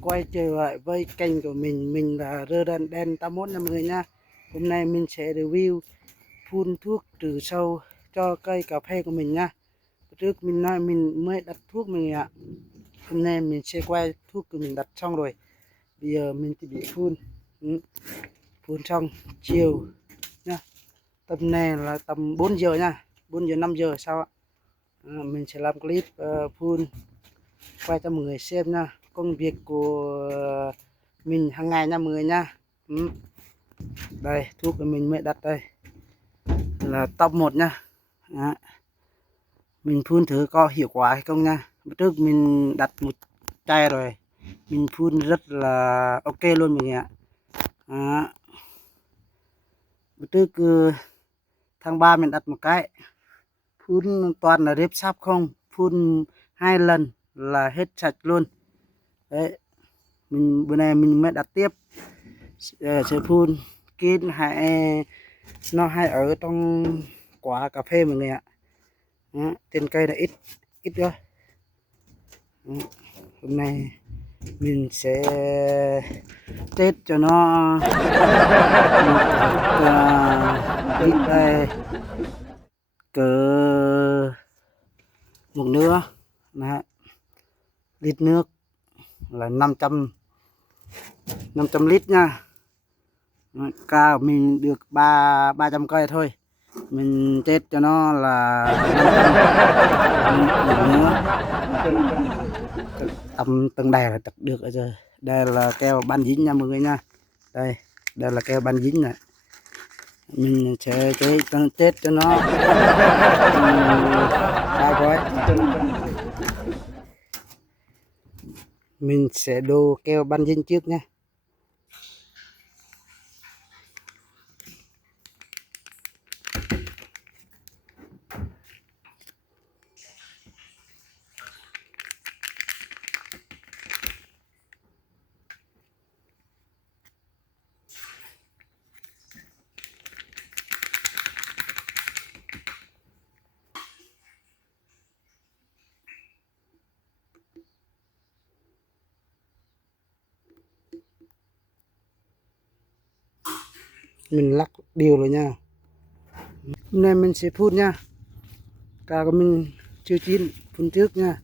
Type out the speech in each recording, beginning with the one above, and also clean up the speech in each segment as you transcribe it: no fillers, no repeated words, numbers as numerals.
Quay trở lại với kênh của mình là rơ đen đen 81 nha mọi người nha. Hôm nay mình sẽ review phun thuốc trừ sâu cho cây cà phê của mình nha. Trước mình nói mình mới đặt thuốc mình ạ. Hôm nay mình sẽ quay thuốc của mình đặt xong rồi. Bây giờ mình chuẩn bị phun. Phun xong chiều nha. Tầm này là tầm 4 giờ nha, 4 giờ 5 giờ sao ạ. Mình sẽ làm clip phun quay cho mọi người xem nha, công việc của mình hàng ngày nha mọi người nha. Đây thuốc của mình mới đặt đây là top 1 nha. Đó. Mình phun thử có hiệu quả hay không nha. Bữa trước mình đặt một chai rồi, mình phun rất là ok luôn mọi người ạ. Bữa trước tháng 3 mình đặt một cái, phun toàn là rệp sáp không, phun 2 lần là hết sạch luôn. Đấy, bữa nay mình mới đặt tiếp, sẽ phun kín nó hay ở trong quả cà phê mọi người ạ. Đó, trên cây là ít thôi. Hôm nay mình sẽ test cho nó ít đây cỡ một nữa. Đó, lít nước là 500 lít nha. Ca của mình được 300 cây thôi, mình chết cho nó là 500 nữa. Tầm từng đài là chặt được rồi. Đây là keo ban dính nha mọi người nha. Đây là keo ban dính này, mình sẽ chết cho nó 3 gói. Mình sẽ đổ keo ban dính trước nha. Mình lắc đều rồi nha. Hôm nay mình sẽ phun nha. Cà của mình chưa chín, phun trước nha.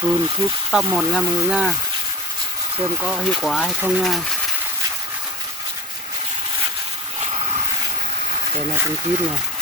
Phun thuốc top 1 nha mọi người nha, xem có hiệu quả hay không nha. Cái này cũng chín này.